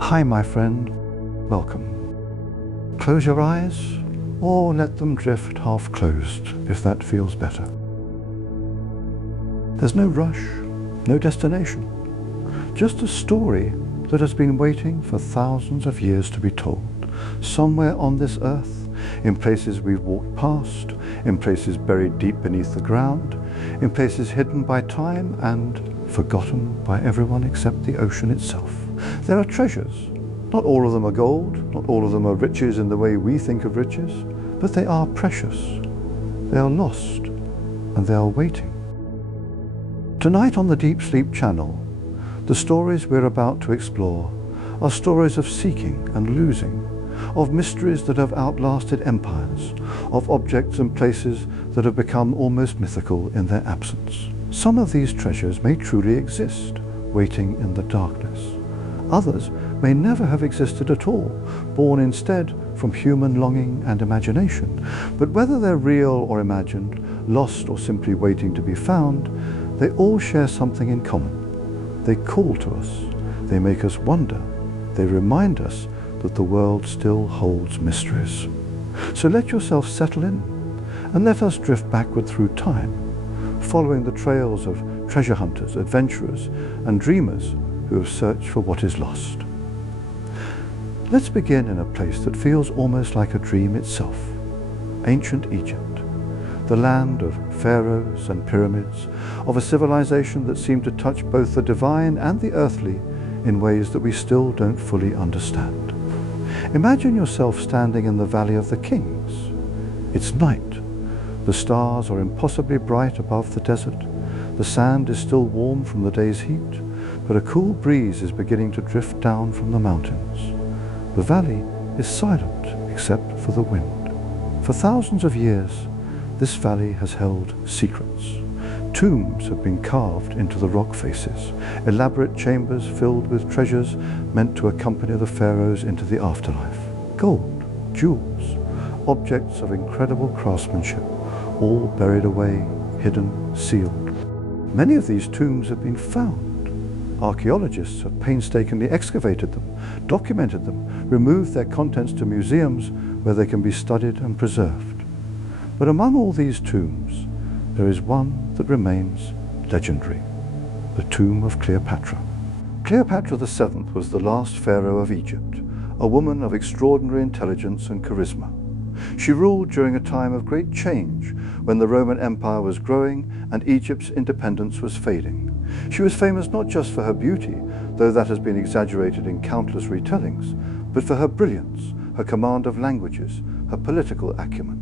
Hi, my friend. Welcome. Close your eyes, or let them drift half closed, if that feels better. There's no rush, no destination. Just a story that has been waiting for thousands of years to be told, somewhere on this earth, in places we've walked past, in places buried deep beneath the ground, in places hidden by time and forgotten by everyone except the ocean itself. There are treasures. Not all of them are gold, not all of them are riches in the way we think of riches, but they are precious. They are lost, and they are waiting. Tonight on the Deep Sleep channel, the stories we're about to explore are stories of seeking and losing, of mysteries that have outlasted empires, of objects and places that have become almost mythical in their absence. Some of these treasures may truly exist, waiting in the darkness. Others may never have existed at all, born instead from human longing and imagination. But whether they're real or imagined, lost or simply waiting to be found, they all share something in common. They call to us, they make us wonder, they remind us that the world still holds mysteries. So let yourself settle in, and let us drift backward through time, following the trails of treasure hunters, adventurers, and dreamers who have searched for what is lost. Let's begin in a place that feels almost like a dream itself, ancient Egypt, the land of pharaohs and pyramids, of a civilization that seemed to touch both the divine and the earthly in ways that we still don't fully understand. Imagine yourself standing in the Valley of the Kings. It's night. The stars are impossibly bright above the desert. The sand is still warm from the day's heat, but a cool breeze is beginning to drift down from the mountains. The valley is silent except for the wind. For thousands of years, this valley has held secrets. Tombs have been carved into the rock faces, elaborate chambers filled with treasures meant to accompany the pharaohs into the afterlife. Gold, jewels, objects of incredible craftsmanship, all buried away, hidden, sealed. Many of these tombs have been found. Archaeologists have painstakingly excavated them, documented them, removed their contents to museums where they can be studied and preserved. But among all these tombs, there is one that remains legendary, the tomb of Cleopatra. Cleopatra VII was the last pharaoh of Egypt, a woman of extraordinary intelligence and charisma. She ruled during a time of great change when the Roman Empire was growing and Egypt's independence was fading. She was famous not just for her beauty, though that has been exaggerated in countless retellings, but for her brilliance, her command of languages, her political acumen.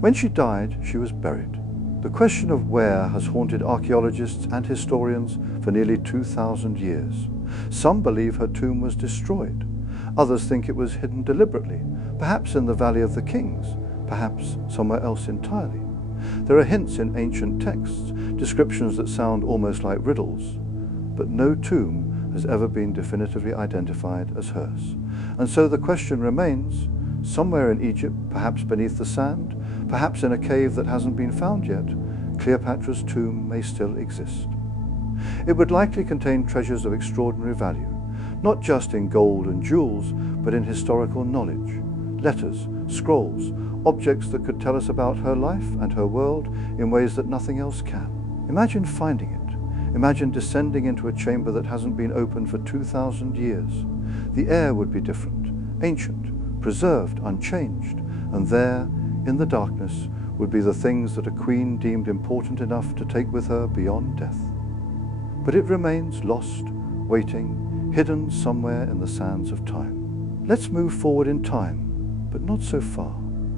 When she died, she was buried. The question of where has haunted archaeologists and historians for nearly 2,000 years. Some believe her tomb was destroyed. Others think it was hidden deliberately, perhaps in the Valley of the Kings, perhaps somewhere else entirely. There are hints in ancient texts, descriptions that sound almost like riddles, but no tomb has ever been definitively identified as hers. And so the question remains, somewhere in Egypt, perhaps beneath the sand, perhaps in a cave that hasn't been found yet, Cleopatra's tomb may still exist. It would likely contain treasures of extraordinary value, not just in gold and jewels, but in historical knowledge, letters, scrolls, objects that could tell us about her life and her world in ways that nothing else can. Imagine finding it. Imagine descending into a chamber that hasn't been opened for 2,000 years. The air would be different, ancient, preserved, unchanged, and there, in the darkness, would be the things that a queen deemed important enough to take with her beyond death. But it remains lost, waiting, hidden somewhere in the sands of time. Let's move forward in time, but not so far.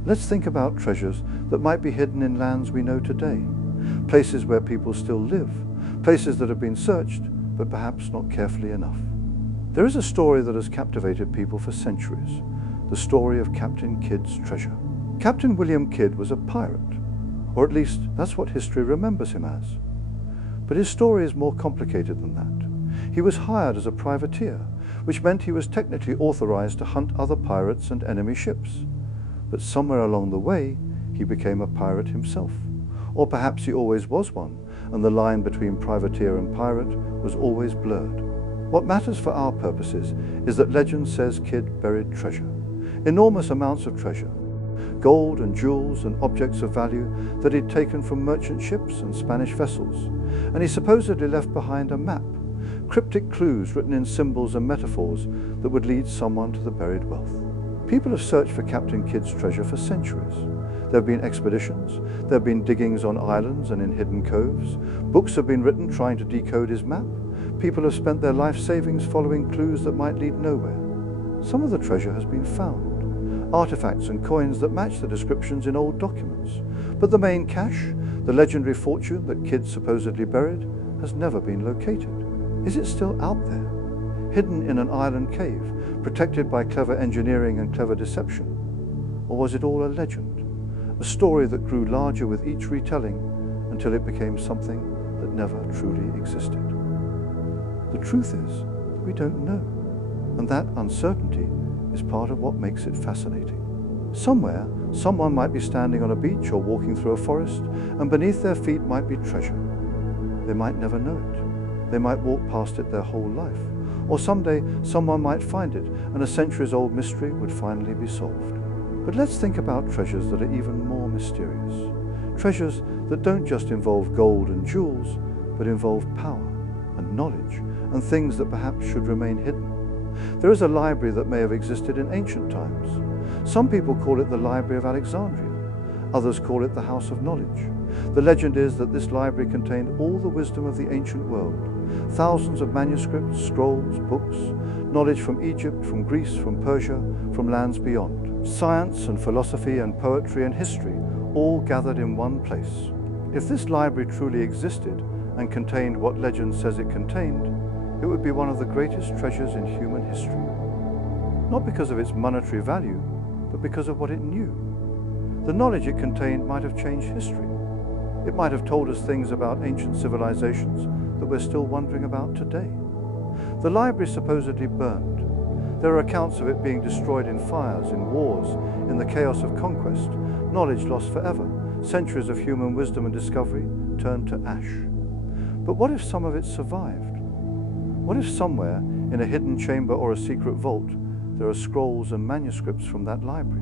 Let's think about treasures that might be hidden in lands we know today, places where people still live, places that have been searched, but perhaps not carefully enough. There is a story that has captivated people for centuries, the story of Captain Kidd's treasure. Captain William Kidd was a pirate, or at least that's what history remembers him as. But his story is more complicated than that. He was hired as a privateer, which meant he was technically authorized to hunt other pirates and enemy ships. But somewhere along the way, he became a pirate himself. Or perhaps he always was one, and the line between privateer and pirate was always blurred. What matters for our purposes is that legend says Kidd buried treasure, enormous amounts of treasure, gold and jewels and objects of value that he'd taken from merchant ships and Spanish vessels, and he supposedly left behind a map, cryptic clues written in symbols and metaphors that would lead someone to the buried wealth. People have searched for Captain Kidd's treasure for centuries. There have been expeditions, there have been diggings on islands and in hidden coves, books have been written trying to decode his map, people have spent their life savings following clues that might lead nowhere. Some of the treasure has been found, artifacts and coins that match the descriptions in old documents, but the main cache, the legendary fortune that Kidd supposedly buried, has never been located. Is it still out there, hidden in an island cave, protected by clever engineering and clever deception? Or was it all a legend, a story that grew larger with each retelling until it became something that never truly existed? The truth is that we don't know, and that uncertainty is part of what makes it fascinating. Somewhere, someone might be standing on a beach or walking through a forest, and beneath their feet might be treasure. They might never know it. They might walk past it their whole life. Or someday, someone might find it, and a centuries-old mystery would finally be solved. But let's think about treasures that are even more mysterious. Treasures that don't just involve gold and jewels, but involve power and knowledge and things that perhaps should remain hidden. There is a library that may have existed in ancient times. Some people call it the Library of Alexandria. Others call it the House of Knowledge. The legend is that this library contained all the wisdom of the ancient world. Thousands of manuscripts, scrolls, books, knowledge from Egypt, from Greece, from Persia, from lands beyond. Science and philosophy and poetry and history, all gathered in one place. If this library truly existed and contained what legend says it contained, it would be one of the greatest treasures in human history. Not because of its monetary value, but because of what it knew. The knowledge it contained might have changed history. It might have told us things about ancient civilizations that we're still wondering about today. The library supposedly burned. There are accounts of it being destroyed in fires, in wars, in the chaos of conquest, knowledge lost forever, centuries of human wisdom and discovery turned to ash. But what if some of it survived? What if somewhere, in a hidden chamber or a secret vault, there are scrolls and manuscripts from that library?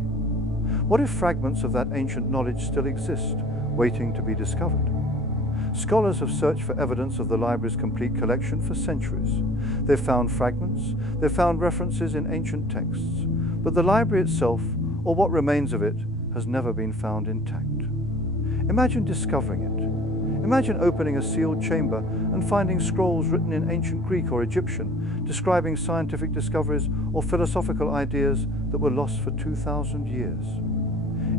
What if fragments of that ancient knowledge still exist, waiting to be discovered? Scholars have searched for evidence of the library's complete collection for centuries. They've found fragments, they've found references in ancient texts, but the library itself, or what remains of it, has never been found intact. Imagine discovering it. Imagine opening a sealed chamber and finding scrolls written in ancient Greek or Egyptian, describing scientific discoveries or philosophical ideas that were lost for 2,000 years.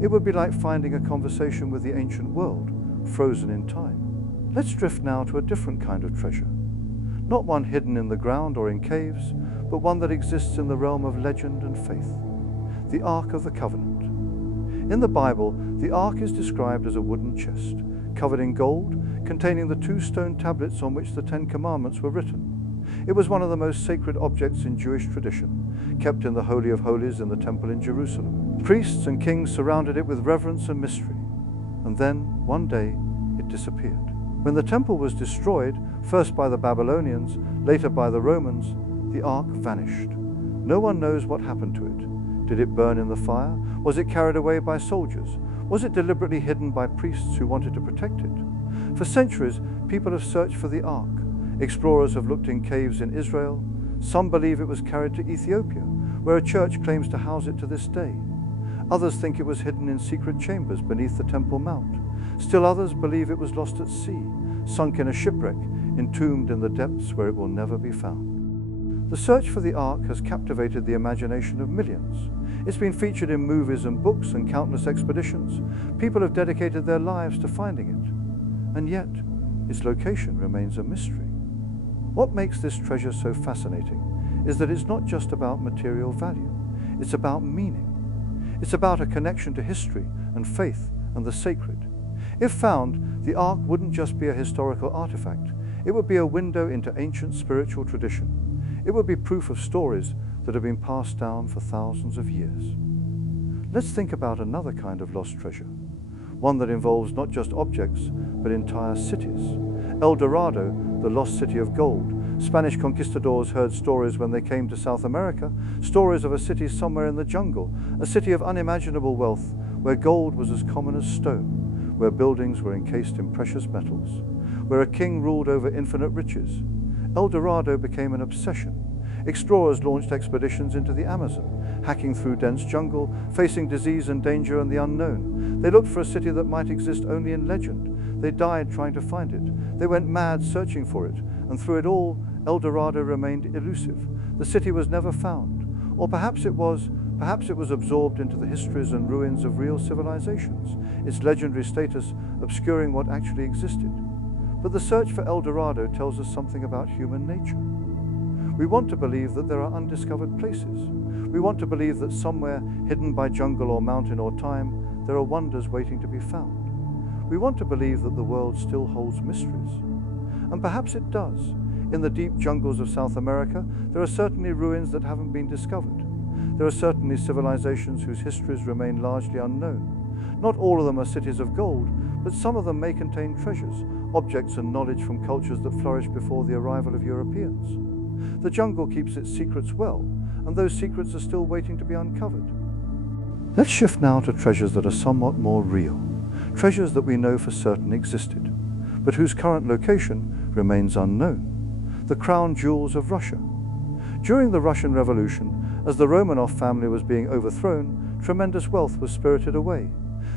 It would be like finding a conversation with the ancient world, frozen in time. Let's drift now to a different kind of treasure. Not one hidden in the ground or in caves, but one that exists in the realm of legend and faith. The Ark of the Covenant. In the Bible, the Ark is described as a wooden chest, covered in gold, containing the 2 stone tablets on which the 10 Commandments were written. It was one of the most sacred objects in Jewish tradition, kept in the Holy of Holies in the Temple in Jerusalem. Priests and kings surrounded it with reverence and mystery. And then, one day, it disappeared. When the temple was destroyed, first by the Babylonians, later by the Romans, the Ark vanished. No one knows what happened to it. Did it burn in the fire? Was it carried away by soldiers? Was it deliberately hidden by priests who wanted to protect it? For centuries, people have searched for the Ark. Explorers have looked in caves in Israel. Some believe it was carried to Ethiopia, where a church claims to house it to this day. Others think it was hidden in secret chambers beneath the Temple Mount. Still others believe it was lost at sea, sunk in a shipwreck, entombed in the depths where it will never be found. The search for the Ark has captivated the imagination of millions. It's been featured in movies and books and countless expeditions. People have dedicated their lives to finding it. And yet, its location remains a mystery. What makes this treasure so fascinating is that it's not just about material value. It's about meaning. It's about a connection to history and faith and the sacred. If found, the Ark wouldn't just be a historical artifact. It would be a window into ancient spiritual tradition. It would be proof of stories that have been passed down for thousands of years. Let's think about another kind of lost treasure, one that involves not just objects, but entire cities. El Dorado, the lost city of gold, Spanish conquistadors heard stories when they came to South America, stories of a city somewhere in the jungle, a city of unimaginable wealth, where gold was as common as stone, where buildings were encased in precious metals, where a king ruled over infinite riches. El Dorado became an obsession. Explorers launched expeditions into the Amazon, hacking through dense jungle, facing disease and danger and the unknown. They looked for a city that might exist only in legend. They died trying to find it. They went mad searching for it, and through it all, El Dorado remained elusive. The city was never found. Or perhaps it was absorbed into the histories and ruins of real civilizations, its legendary status obscuring what actually existed. But the search for El Dorado tells us something about human nature. We want to believe that there are undiscovered places. We want to believe that somewhere, hidden by jungle or mountain or time, there are wonders waiting to be found. We want to believe that the world still holds mysteries. And perhaps it does. In the deep jungles of South America, there are certainly ruins that haven't been discovered. There are certainly civilizations whose histories remain largely unknown. Not all of them are cities of gold, but some of them may contain treasures, objects and knowledge from cultures that flourished before the arrival of Europeans. The jungle keeps its secrets well, and those secrets are still waiting to be uncovered. Let's shift now to treasures that are somewhat more real, treasures that we know for certain existed, but whose current location remains unknown. The crown jewels of Russia. During the Russian Revolution, as the Romanov family was being overthrown, tremendous wealth was spirited away.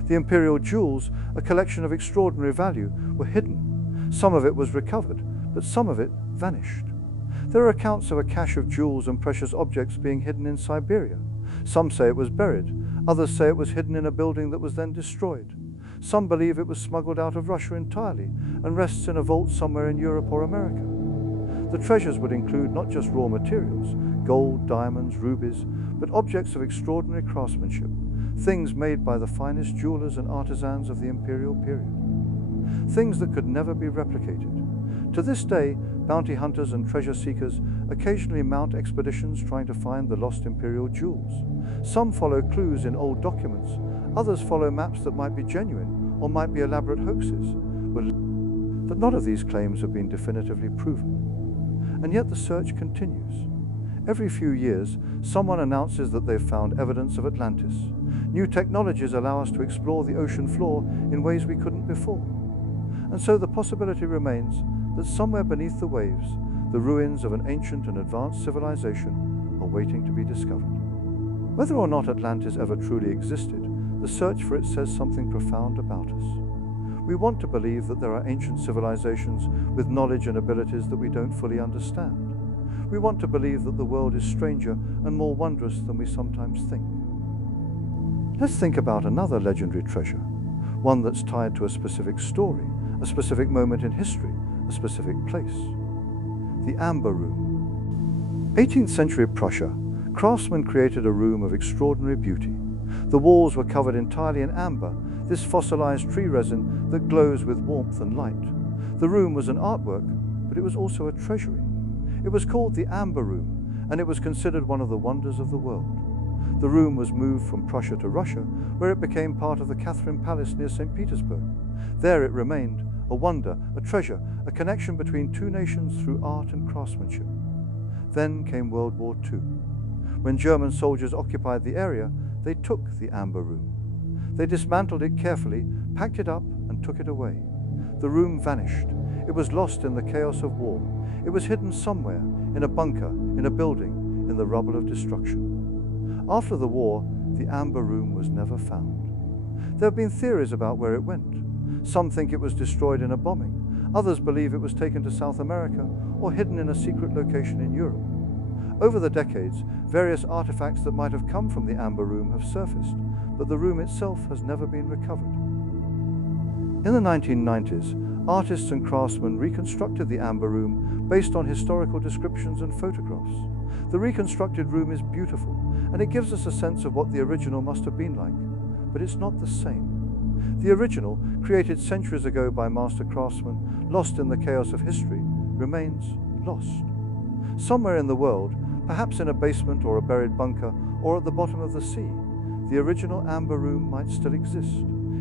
The imperial jewels, a collection of extraordinary value, were hidden. Some of it was recovered, but some of it vanished. There are accounts of a cache of jewels and precious objects being hidden in Siberia. Some say it was buried. Others say it was hidden in a building that was then destroyed. Some believe it was smuggled out of Russia entirely and rests in a vault somewhere in Europe or America. The treasures would include not just raw materials, gold, diamonds, rubies, but objects of extraordinary craftsmanship, things made by the finest jewelers and artisans of the imperial period. Things that could never be replicated. To this day, bounty hunters and treasure seekers occasionally mount expeditions trying to find the lost imperial jewels. Some follow clues in old documents, others follow maps that might be genuine or might be elaborate hoaxes. But none of these claims have been definitively proven. And yet the search continues. Every few years, someone announces that they've found evidence of Atlantis. New technologies allow us to explore the ocean floor in ways we couldn't before. And so the possibility remains that somewhere beneath the waves, the ruins of an ancient and advanced civilization are waiting to be discovered. Whether or not Atlantis ever truly existed, the search for it says something profound about us. We want to believe that there are ancient civilizations with knowledge and abilities that we don't fully understand. We want to believe that the world is stranger and more wondrous than we sometimes think. Let's think about another legendary treasure, one that's tied to a specific story, a specific moment in history, a specific place. The Amber Room. 18th century Prussia, craftsmen created a room of extraordinary beauty. The walls were covered entirely in amber, this fossilized tree resin that glows with warmth and light. The room was an artwork, but it was also a treasury. It was called the Amber Room, and it was considered one of the wonders of the world. The room was moved from Prussia to Russia, where it became part of the Catherine Palace near St. Petersburg. There it remained, a wonder, a treasure, a connection between two nations through art and craftsmanship. Then came World War II. When German soldiers occupied the area, they took the Amber Room. They dismantled it carefully, packed it up, and took it away. The room vanished. It was lost in the chaos of war. It was hidden somewhere, in a bunker, in a building, in the rubble of destruction. After the war, the Amber Room was never found. There have been theories about where it went. Some think it was destroyed in a bombing. Others believe it was taken to South America or hidden in a secret location in Europe. Over the decades, various artifacts that might have come from the Amber Room have surfaced, but the room itself has never been recovered. In the 1990s, artists and craftsmen reconstructed the Amber Room based on historical descriptions and photographs. The reconstructed room is beautiful, and it gives us a sense of what the original must have been like, but it's not the same. The original, created centuries ago by master craftsmen, lost in the chaos of history, remains lost. Somewhere in the world, perhaps in a basement or a buried bunker or at the bottom of the sea, the original Amber Room might still exist.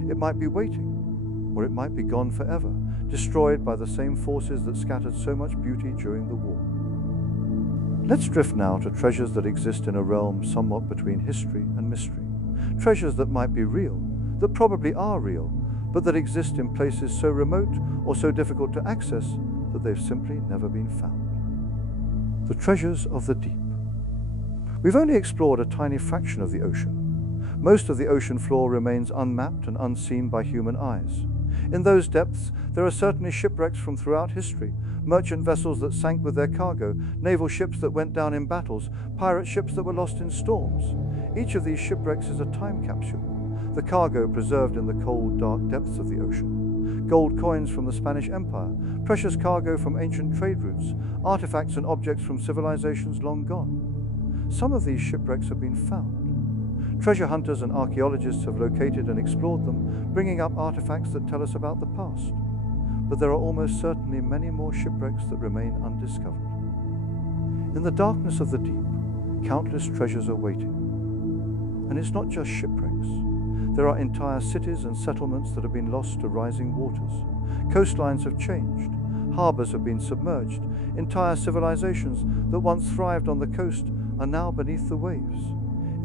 It might be waiting, or it might be gone forever, destroyed by the same forces that scattered so much beauty during the war. Let's drift now to treasures that exist in a realm somewhat between history and mystery. Treasures that might be real, that probably are real, but that exist in places so remote or so difficult to access that they've simply never been found. The treasures of the deep. We've only explored a tiny fraction of the ocean. Most of the ocean floor remains unmapped and unseen by human eyes. In those depths, there are certainly shipwrecks from throughout history, merchant vessels that sank with their cargo, naval ships that went down in battles, pirate ships that were lost in storms. Each of these shipwrecks is a time capsule, the cargo preserved in the cold, dark depths of the ocean. Gold coins from the Spanish Empire, precious cargo from ancient trade routes, artifacts and objects from civilizations long gone. Some of these shipwrecks have been found. Treasure hunters and archaeologists have located and explored them, bringing up artifacts that tell us about the past. But there are almost certainly many more shipwrecks that remain undiscovered. In the darkness of the deep, countless treasures are waiting. And it's not just shipwrecks. There are entire cities and settlements that have been lost to rising waters. Coastlines have changed. Harbors have been submerged. Entire civilizations that once thrived on the coast are now beneath the waves.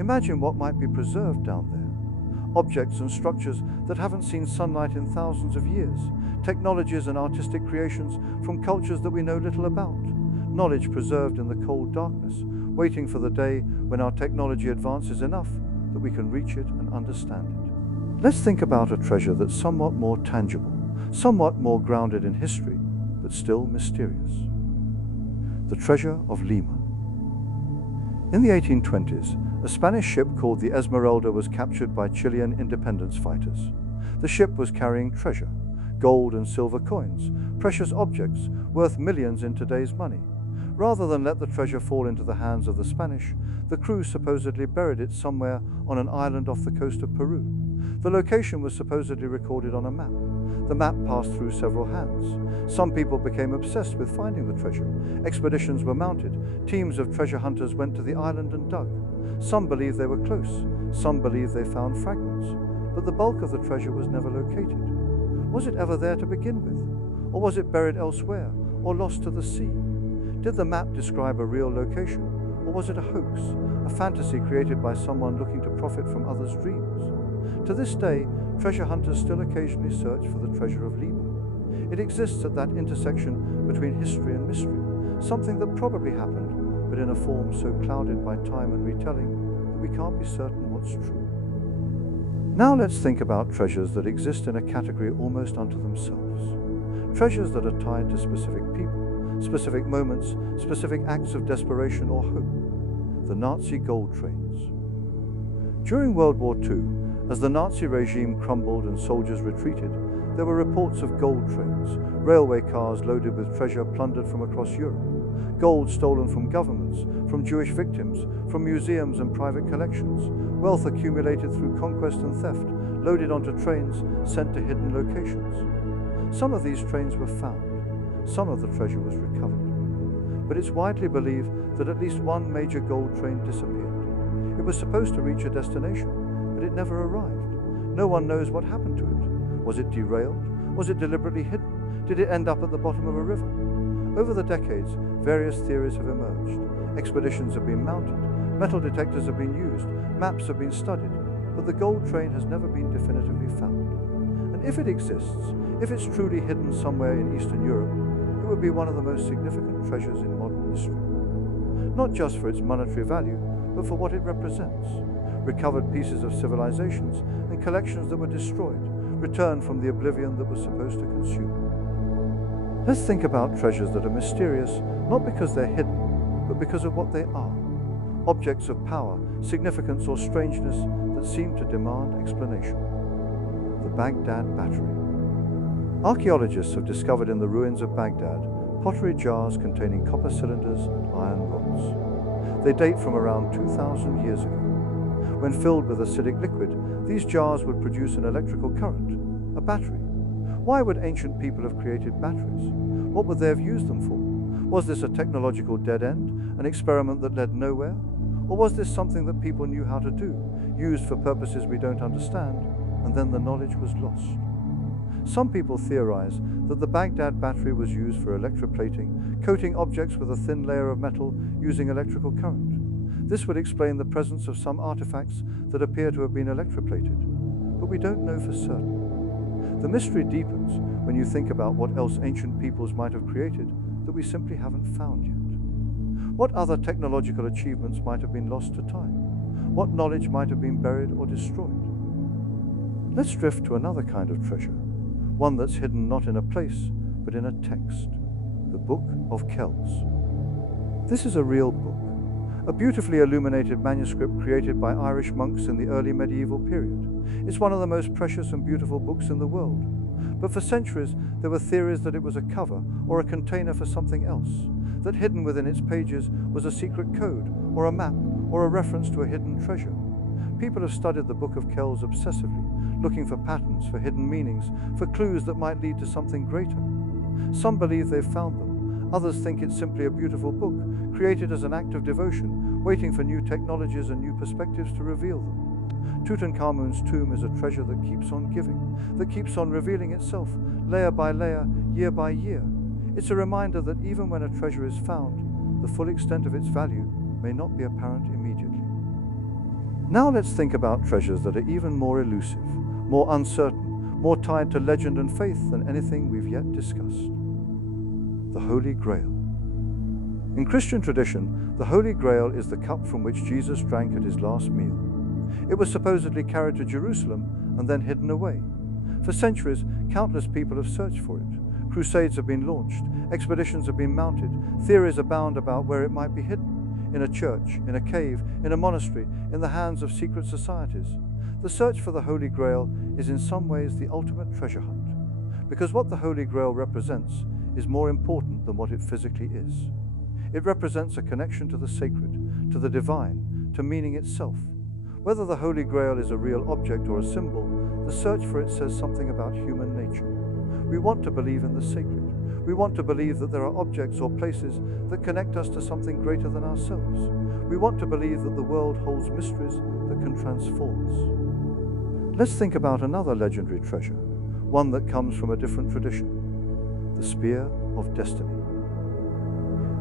Imagine what might be preserved down there. Objects and structures that haven't seen sunlight in thousands of years. Technologies and artistic creations from cultures that we know little about. Knowledge preserved in the cold darkness, waiting for the day when our technology advances enough that we can reach it and understand it. Let's think about a treasure that's somewhat more tangible, somewhat more grounded in history, but still mysterious. The treasure of Lima. In the 1820s, a Spanish ship called the Esmeralda was captured by Chilean independence fighters. The ship was carrying treasure, gold and silver coins, precious objects worth millions in today's money. Rather than let the treasure fall into the hands of the Spanish, the crew supposedly buried it somewhere on an island off the coast of Peru. The location was supposedly recorded on a map. The map passed through several hands. Some people became obsessed with finding the treasure. Expeditions were mounted. Teams of treasure hunters went to the island and dug. Some believed they were close. Some believed they found fragments. But the bulk of the treasure was never located. Was it ever there to begin with? Or was it buried elsewhere, or lost to the sea? Did the map describe a real location, or was it a hoax, a fantasy created by someone looking to profit from others' dreams? To this day, treasure hunters still occasionally search for the treasure of Lima. It exists at that intersection between history and mystery, something that probably happened, but in a form so clouded by time and retelling that we can't be certain what's true. Now let's think about treasures that exist in a category almost unto themselves. Treasures that are tied to specific people, specific moments, specific acts of desperation or hope. The Nazi gold trains. During World War II, as the Nazi regime crumbled and soldiers retreated, there were reports of gold trains, railway cars loaded with treasure plundered from across Europe, gold stolen from governments, from Jewish victims, from museums and private collections, wealth accumulated through conquest and theft, loaded onto trains, sent to hidden locations. Some of these trains were found. Some of the treasure was recovered. But it's widely believed that at least one major gold train disappeared. It was supposed to reach a destination, but it never arrived. No one knows what happened to it. Was it derailed? Was it deliberately hidden? Did it end up at the bottom of a river? Over the decades, various theories have emerged. Expeditions have been mounted, metal detectors have been used, maps have been studied, but the gold train has never been definitively found. And if it exists, if it's truly hidden somewhere in Eastern Europe, it would be one of the most significant treasures in modern history. Not just for its monetary value, but for what it represents. Recovered pieces of civilizations and collections that were destroyed, returned from the oblivion that was supposed to consume. Let's think about treasures that are mysterious, not because they're hidden, but because of what they are. Objects of power, significance, or strangeness that seem to demand explanation. The Baghdad Battery. Archaeologists have discovered in the ruins of Baghdad pottery jars containing copper cylinders and iron rods. They date from around 2,000 years ago. When filled with acidic liquid, these jars would produce an electrical current, a battery. Why would ancient people have created batteries? What would they have used them for? Was this a technological dead end, an experiment that led nowhere? Or was this something that people knew how to do, used for purposes we don't understand, and then the knowledge was lost? Some people theorize that the Baghdad battery was used for electroplating, coating objects with a thin layer of metal using electrical current. This would explain the presence of some artifacts that appear to have been electroplated, but we don't know for certain. The mystery deepens when you think about what else ancient peoples might have created that we simply haven't found yet. What other technological achievements might have been lost to time? What knowledge might have been buried or destroyed? Let's drift to another kind of treasure, one that's hidden not in a place, but in a text, the Book of Kells. This is a real book, a beautifully illuminated manuscript created by Irish monks in the early medieval period. It's one of the most precious and beautiful books in the world. But for centuries, there were theories that it was a cover or a container for something else, that hidden within its pages was a secret code or a map or a reference to a hidden treasure. People have studied the Book of Kells obsessively, looking for patterns, for hidden meanings, for clues that might lead to something greater. Some believe they've found them. Others think it's simply a beautiful book, created as an act of devotion, waiting for new technologies and new perspectives to reveal them. Tutankhamun's tomb is a treasure that keeps on giving, that keeps on revealing itself, layer by layer, year by year. It's a reminder that even when a treasure is found, the full extent of its value may not be apparent immediately. Now let's think about treasures that are even more elusive, more uncertain, more tied to legend and faith than anything we've yet discussed. The Holy Grail. In Christian tradition, the Holy Grail is the cup from which Jesus drank at his last meal. It was supposedly carried to Jerusalem and then hidden away. For centuries, countless people have searched for it. Crusades have been launched, expeditions have been mounted, theories abound about where it might be hidden. In a church, in a cave, in a monastery, in the hands of secret societies. The search for the Holy Grail is in some ways the ultimate treasure hunt, because what the Holy Grail represents is more important than what it physically is. It represents a connection to the sacred, to the divine, to meaning itself. Whether the Holy Grail is a real object or a symbol, the search for it says something about human nature. We want to believe in the sacred. We want to believe that there are objects or places that connect us to something greater than ourselves. We want to believe that the world holds mysteries that can transform us. Let's think about another legendary treasure, one that comes from a different tradition, the Spear of Destiny.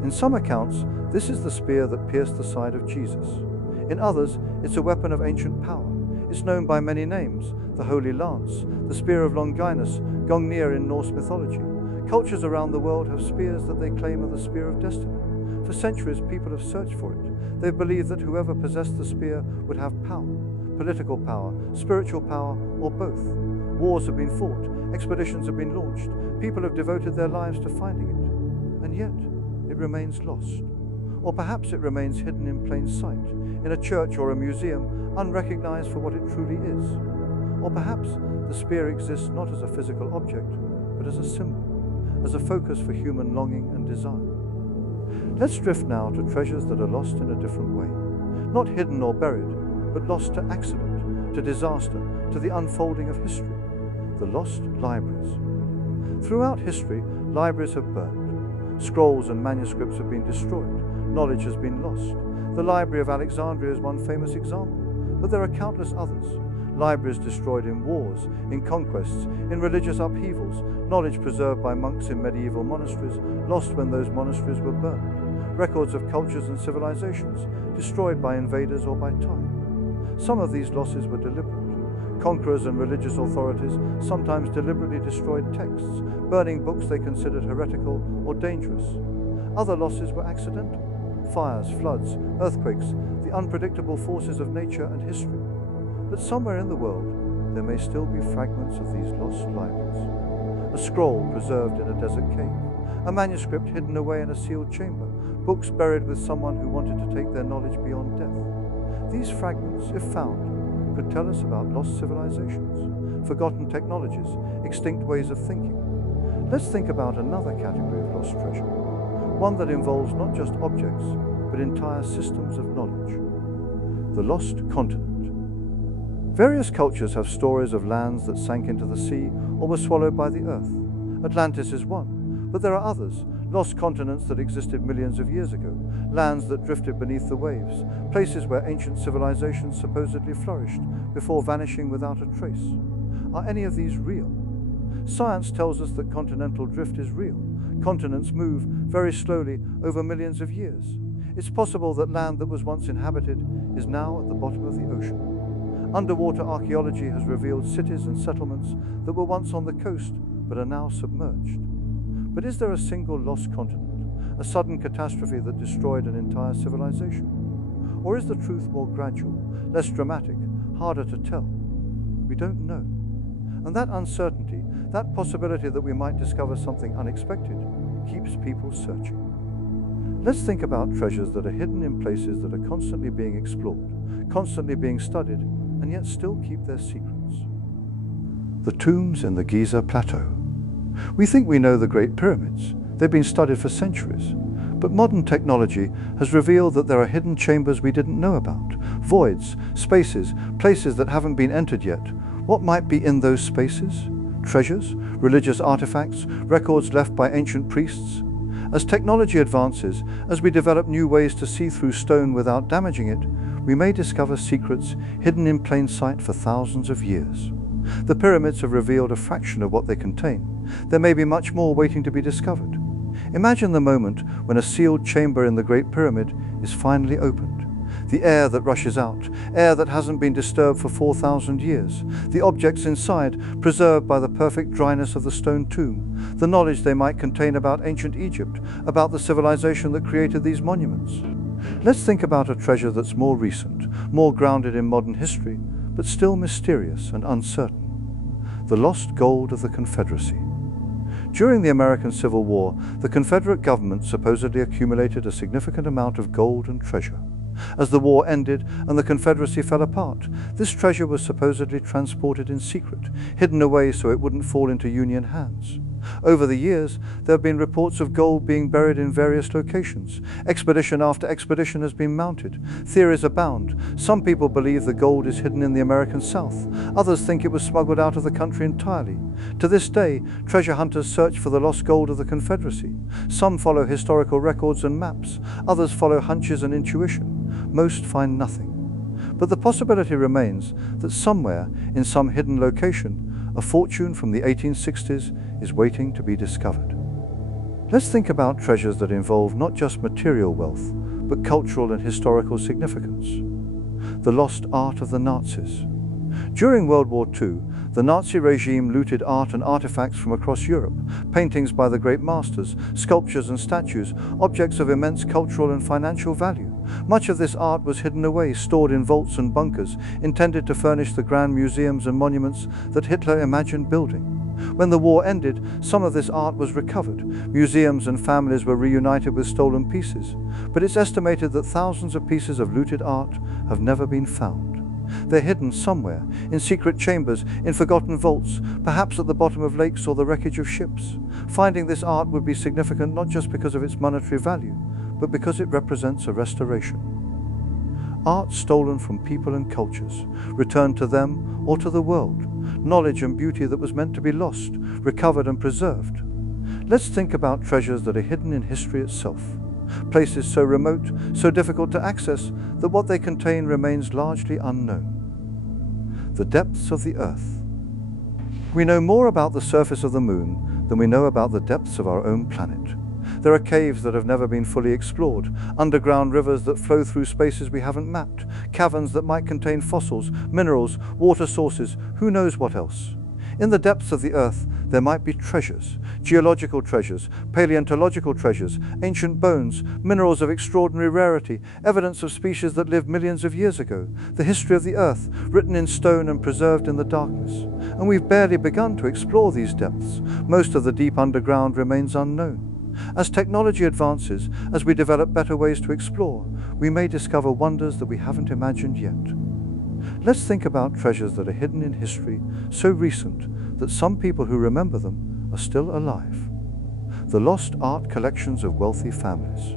In some accounts, this is the spear that pierced the side of Jesus. In others, it's a weapon of ancient power. It's known by many names, the Holy Lance, the Spear of Longinus, Gungnir in Norse mythology. Cultures around the world have spears that they claim are the Spear of Destiny. For centuries, people have searched for it. They've believed that whoever possessed the spear would have power, political power, spiritual power, or both. Wars have been fought, expeditions have been launched, people have devoted their lives to finding it, and yet it remains lost. Or perhaps it remains hidden in plain sight, in a church or a museum, unrecognized for what it truly is. Or perhaps the spear exists not as a physical object, but as a symbol, as a focus for human longing and desire. Let's drift now to treasures that are lost in a different way, not hidden or buried, but lost to accident, to disaster, to the unfolding of history, the lost libraries. Throughout history, libraries have burned. Scrolls and manuscripts have been destroyed. Knowledge has been lost. The Library of Alexandria is one famous example, but there are countless others. Libraries destroyed in wars, in conquests, in religious upheavals, knowledge preserved by monks in medieval monasteries, lost when those monasteries were burned, records of cultures and civilizations, destroyed by invaders or by time. Some of these losses were deliberate. Conquerors and religious authorities sometimes deliberately destroyed texts, burning books they considered heretical or dangerous. Other losses were accidental. Fires, floods, earthquakes, the unpredictable forces of nature and history. But somewhere in the world, there may still be fragments of these lost libraries. A scroll preserved in a desert cave, a manuscript hidden away in a sealed chamber, books buried with someone who wanted to take their knowledge beyond death. These fragments, if found, could tell us about lost civilizations, forgotten technologies, extinct ways of thinking. Let's think about another category of lost treasure, one that involves not just objects, but entire systems of knowledge. The lost continent. Various cultures have stories of lands that sank into the sea or were swallowed by the earth. Atlantis is one, but there are others, lost continents that existed millions of years ago, lands that drifted beneath the waves, places where ancient civilizations supposedly flourished before vanishing without a trace. Are any of these real? Science tells us that continental drift is real. Continents move very slowly over millions of years. It's possible that land that was once inhabited is now at the bottom of the ocean. Underwater archaeology has revealed cities and settlements that were once on the coast but are now submerged. But is there a single lost continent, a sudden catastrophe that destroyed an entire civilization? Or is the truth more gradual, less dramatic, harder to tell? We don't know. And that uncertainty, that possibility that we might discover something unexpected, keeps people searching. Let's think about treasures that are hidden in places that are constantly being explored, constantly being studied, and yet still keep their secrets. The tombs in the Giza Plateau. We think we know the Great Pyramids. They've been studied for centuries. But modern technology has revealed that there are hidden chambers we didn't know about, voids, spaces, places that haven't been entered yet. What might be in those spaces? Treasures, religious artifacts, records left by ancient priests? As technology advances, as we develop new ways to see through stone without damaging it, we may discover secrets hidden in plain sight for thousands of years. The pyramids have revealed a fraction of what they contain. There may be much more waiting to be discovered. Imagine the moment when a sealed chamber in the Great Pyramid is finally opened. The air that rushes out, air that hasn't been disturbed for 4,000 years, the objects inside preserved by the perfect dryness of the stone tomb, the knowledge they might contain about ancient Egypt, about the civilization that created these monuments. Let's think about a treasure that's more recent, more grounded in modern history, but still mysterious and uncertain. The lost gold of the Confederacy. During the American Civil War, the Confederate government supposedly accumulated a significant amount of gold and treasure. As the war ended and the Confederacy fell apart, this treasure was supposedly transported in secret, hidden away so it wouldn't fall into Union hands. Over the years, there have been reports of gold being buried in various locations. Expedition after expedition has been mounted. Theories abound. Some people believe the gold is hidden in the American South. Others think it was smuggled out of the country entirely. To this day, treasure hunters search for the lost gold of the Confederacy. Some follow historical records and maps. Others follow hunches and intuition. Most find nothing. But the possibility remains that somewhere, in some hidden location, a fortune from the 1860s is waiting to be discovered. Let's think about treasures that involve not just material wealth, but cultural and historical significance. The lost art of the Nazis. During World War II, the Nazi regime looted art and artifacts from across Europe, paintings by the great masters, sculptures and statues, objects of immense cultural and financial value. Much of this art was hidden away, stored in vaults and bunkers, intended to furnish the grand museums and monuments that Hitler imagined building. When the war ended, some of this art was recovered. Museums and families were reunited with stolen pieces. But it's estimated that thousands of pieces of looted art have never been found. They're hidden somewhere, in secret chambers, in forgotten vaults, perhaps at the bottom of lakes or the wreckage of ships. Finding this art would be significant not just because of its monetary value, but because it represents a restoration. Art stolen from people and cultures, returned to them or to the world. Knowledge and beauty that was meant to be lost, recovered and preserved. Let's think about treasures that are hidden in history itself. Places so remote, so difficult to access, that what they contain remains largely unknown. The depths of the Earth. We know more about the surface of the Moon than we know about the depths of our own planet. There are caves that have never been fully explored, underground rivers that flow through spaces we haven't mapped, caverns that might contain fossils, minerals, water sources, who knows what else. In the depths of the Earth, there might be treasures, geological treasures, paleontological treasures, ancient bones, minerals of extraordinary rarity, evidence of species that lived millions of years ago, the history of the Earth, written in stone and preserved in the darkness. And we've barely begun to explore these depths. Most of the deep underground remains unknown. As technology advances, as we develop better ways to explore, we may discover wonders that we haven't imagined yet. Let's think about treasures that are hidden in history, so recent that some people who remember them are still alive. The lost art collections of wealthy families.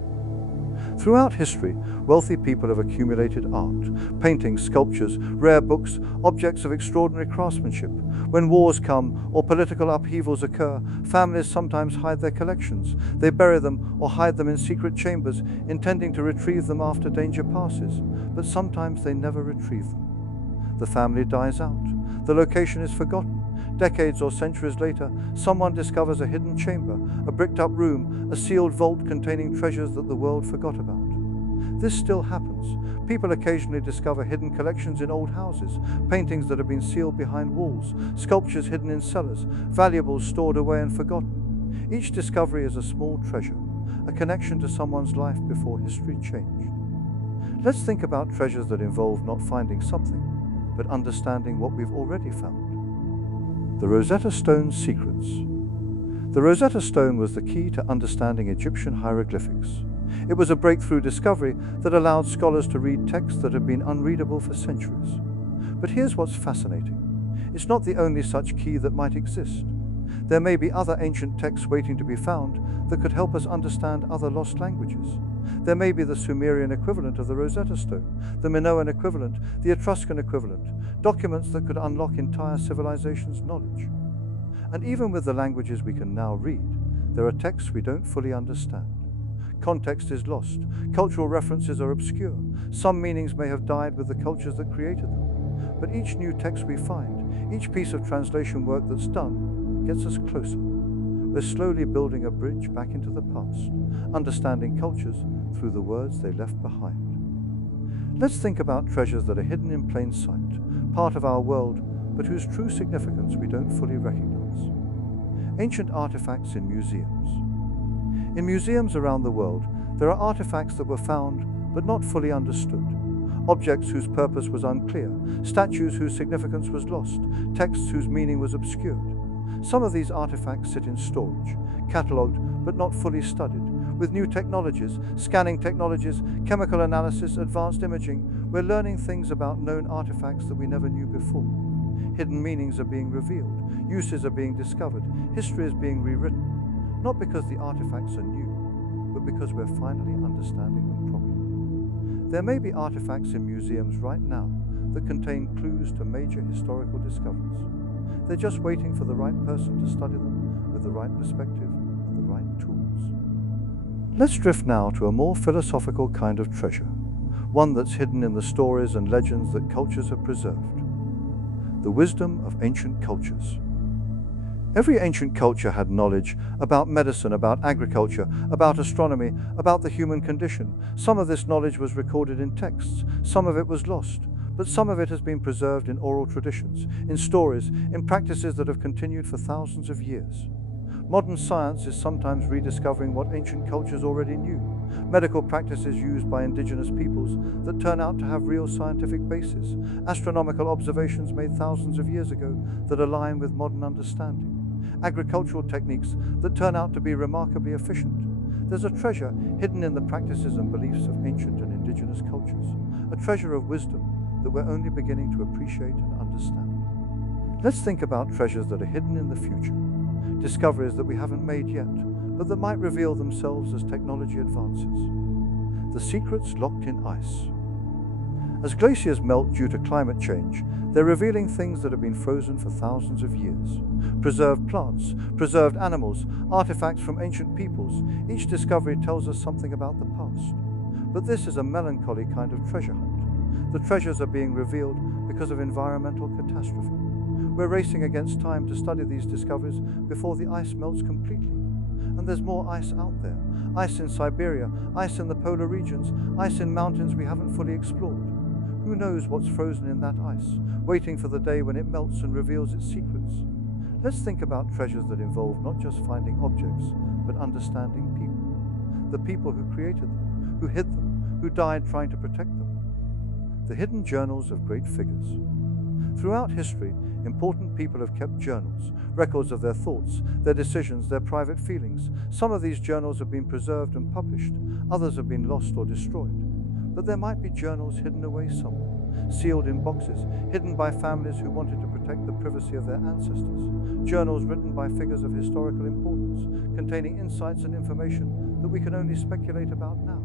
Throughout history, wealthy people have accumulated art, paintings, sculptures, rare books, objects of extraordinary craftsmanship. When wars come or political upheavals occur, families sometimes hide their collections. They bury them or hide them in secret chambers, intending to retrieve them after danger passes, but sometimes they never retrieve them. The family dies out. The location is forgotten. Decades or centuries later, someone discovers a hidden chamber, a bricked-up room, a sealed vault containing treasures that the world forgot about. This still happens. People occasionally discover hidden collections in old houses, paintings that have been sealed behind walls, sculptures hidden in cellars, valuables stored away and forgotten. Each discovery is a small treasure, a connection to someone's life before history changed. Let's think about treasures that involve not finding something, but understanding what we've already found. The Rosetta Stone's secrets. The Rosetta Stone was the key to understanding Egyptian hieroglyphics. It was a breakthrough discovery that allowed scholars to read texts that had been unreadable for centuries. But here's what's fascinating. It's not the only such key that might exist. There may be other ancient texts waiting to be found that could help us understand other lost languages. There may be the Sumerian equivalent of the Rosetta Stone, the Minoan equivalent, the Etruscan equivalent, documents that could unlock entire civilizations' knowledge. And even with the languages we can now read, there are texts we don't fully understand. Context is lost, cultural references are obscure, some meanings may have died with the cultures that created them. But each new text we find, each piece of translation work that's done, gets us closer. We're slowly building a bridge back into the past, understanding cultures through the words they left behind. Let's think about treasures that are hidden in plain sight, part of our world, but whose true significance we don't fully recognize. Ancient artifacts in museums. In museums around the world, there are artifacts that were found but not fully understood. Objects whose purpose was unclear, statues whose significance was lost, texts whose meaning was obscured. Some of these artifacts sit in storage, catalogued but not fully studied. With new technologies, scanning technologies, chemical analysis, advanced imaging, we're learning things about known artifacts that we never knew before. Hidden meanings are being revealed, uses are being discovered, history is being rewritten. Not because the artifacts are new, but because we're finally understanding them properly. There may be artifacts in museums right now that contain clues to major historical discoveries. They're just waiting for the right person to study them with the right perspective and the right tools. Let's drift now to a more philosophical kind of treasure, one that's hidden in the stories and legends that cultures have preserved. The wisdom of ancient cultures. Every ancient culture had knowledge about medicine, about agriculture, about astronomy, about the human condition. Some of this knowledge was recorded in texts, some of it was lost, but some of it has been preserved in oral traditions, in stories, in practices that have continued for thousands of years. Modern science is sometimes rediscovering what ancient cultures already knew, medical practices used by indigenous peoples that turn out to have real scientific basis, astronomical observations made thousands of years ago that align with modern understanding, agricultural techniques that turn out to be remarkably efficient. There's a treasure hidden in the practices and beliefs of ancient and indigenous cultures, a treasure of wisdom that we're only beginning to appreciate and understand. Let's think about treasures that are hidden in the future, discoveries that we haven't made yet, but that might reveal themselves as technology advances. The secrets locked in ice. As glaciers melt due to climate change, they're revealing things that have been frozen for thousands of years. Preserved plants, preserved animals, artifacts from ancient peoples. Each discovery tells us something about the past. But this is a melancholy kind of treasure hunt. The treasures are being revealed because of environmental catastrophe. We're racing against time to study these discoveries before the ice melts completely. And there's more ice out there. Ice in Siberia, ice in the polar regions, ice in mountains we haven't fully explored. Who knows what's frozen in that ice, waiting for the day when it melts and reveals its secrets? Let's think about treasures that involve not just finding objects, but understanding people. The people who created them, who hid them, who died trying to protect them. The hidden journals of great figures. Throughout history, important people have kept journals, records of their thoughts, their decisions, their private feelings. Some of these journals have been preserved and published, others have been lost or destroyed. But there might be journals hidden away somewhere, sealed in boxes, hidden by families who wanted to protect the privacy of their ancestors. Journals written by figures of historical importance, containing insights and information that we can only speculate about now.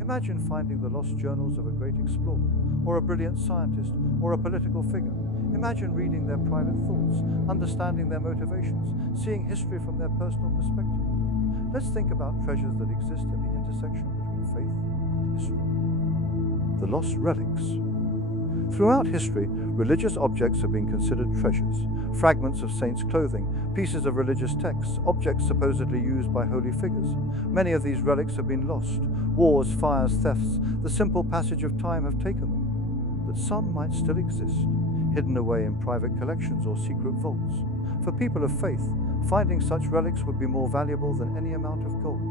Imagine finding the lost journals of a great explorer, or a brilliant scientist, or a political figure. Imagine reading their private thoughts, understanding their motivations, seeing history from their personal perspective. Let's think about treasures that exist in the intersection between faith and history. The lost relics. Throughout history, religious objects have been considered treasures. Fragments of saints' clothing, pieces of religious texts, objects supposedly used by holy figures. Many of these relics have been lost. Wars, fires, thefts, the simple passage of time have taken them. But some might still exist, hidden away in private collections or secret vaults. For people of faith, finding such relics would be more valuable than any amount of gold.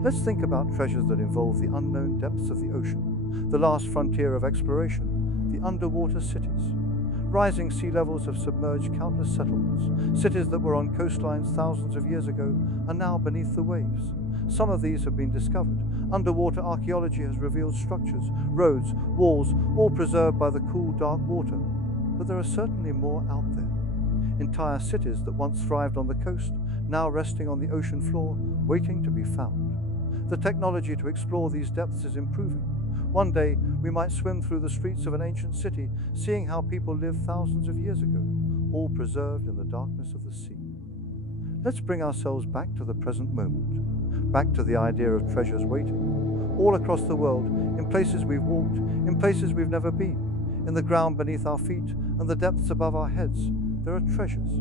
Let's think about treasures that involve the unknown depths of the ocean, the last frontier of exploration, the underwater cities. Rising sea levels have submerged countless settlements. Cities that were on coastlines thousands of years ago are now beneath the waves. Some of these have been discovered. Underwater archaeology has revealed structures, roads, walls, all preserved by the cool, dark water. But there are certainly more out there. Entire cities that once thrived on the coast, now resting on the ocean floor, waiting to be found. The technology to explore these depths is improving. One day, we might swim through the streets of an ancient city, seeing how people lived thousands of years ago, all preserved in the darkness of the sea. Let's bring ourselves back to the present moment, back to the idea of treasures waiting, all across the world, in places we've walked, in places we've never been, in the ground beneath our feet and the depths above our heads. There are treasures,